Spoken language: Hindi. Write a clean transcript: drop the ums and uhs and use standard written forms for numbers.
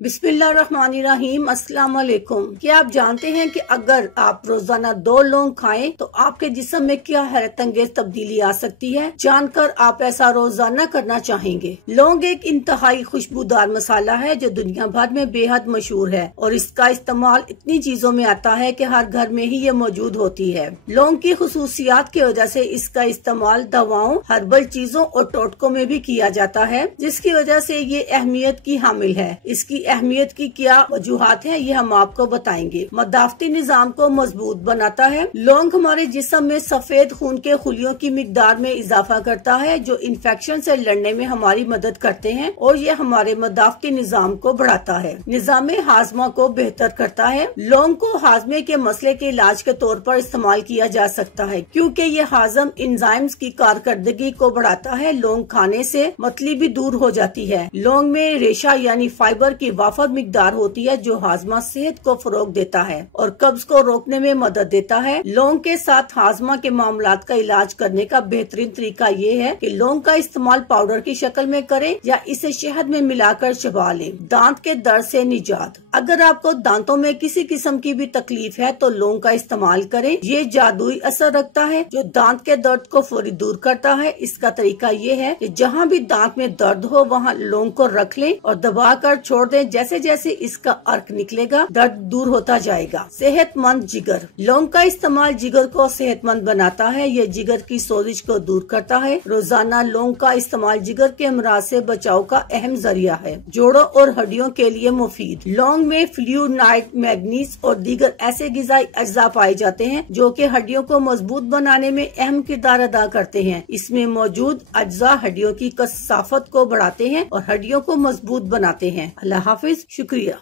बिस्मिल्लाहिर्रहमानिर्रहीम। अस्सलाम वालेकुम। क्या आप जानते हैं कि अगर आप रोजाना 2 लौंग खाएं तो आपके जिस्म में क्या हैरत अंगेज तब्दीली आ सकती है? जानकर आप ऐसा रोजाना करना चाहेंगे। लौंग एक इंतहाई खुशबूदार मसाला है जो दुनिया भर में बेहद मशहूर है और इसका इस्तेमाल इतनी चीजों में आता है कि हर घर में ही ये मौजूद होती है। लौंग की खुसूसियात की वजह से इसका इस्तेमाल दवाओं, हर्बल चीजों और टोटकों में भी किया जाता है, जिसकी वजह से ये अहमियत की हामिल है। इसकी अहमियत की क्या वजूहात है ये हम आपको बताएंगे। मदाफती निजाम को मजबूत बनाता है। लौंग हमारे जिस्म में सफेद खून के खुलियों की मिकदार में इजाफा करता है जो इन्फेक्शन से लड़ने में हमारी मदद करते हैं और ये हमारे मदाफती निजाम को बढ़ाता है। निजाम हाजमा को बेहतर करता है। लौंग को हाजमे के मसले के इलाज के तौर पर इस्तेमाल किया जा सकता है क्योंकि ये हाजम एंजाइम्स की कारकर्दगी को बढ़ाता है। लौंग खाने से मतली भी दूर हो जाती है। लौंग में रेशा यानी फाइबर की वाफर मिकदार होती है जो हाजमा सेहत को फरोग देता है और कब्ज को रोकने में मदद देता है। लौंग के साथ हाजमा के मामलात का इलाज करने का बेहतरीन तरीका ये है कि लौंग का इस्तेमाल पाउडर की शक्ल में करें या इसे शहद में मिलाकर चबा लें। दांत के दर्द से निजात। अगर आपको दांतों में किसी किस्म की भी तकलीफ है तो लौंग का इस्तेमाल करें। ये जादुई असर रखता है जो दांत के दर्द को फौरी दूर करता है। इसका तरीका ये है कि जहाँ भी दांत में दर्द हो वहाँ लौंग को रख लें और दबा कर छोड़ दें। जैसे जैसे इसका अर्क निकलेगा दर्द दूर होता जाएगा। सेहतमंद जिगर। लौंग का इस्तेमाल जिगर को सेहतमंद बनाता है। ये जिगर की सोजिश को दूर करता है। रोजाना लौंग का इस्तेमाल जिगर के अमराज से बचाव का अहम जरिया है। जोड़ों और हड्डियों के लिए मुफीद। लौंग में फ्लूनाइड, मैग्नीज और दीगर ऐसे गिजाई अज्जा पाए जाते हैं जो कि हड्डियों को मजबूत बनाने में अहम किरदार अदा करते हैं। इसमें मौजूद अज्जा हड्डियों की कसाफत को बढ़ाते हैं और हड्डियों को मजबूत बनाते हैं। अल्लाह हाफिज। शुक्रिया।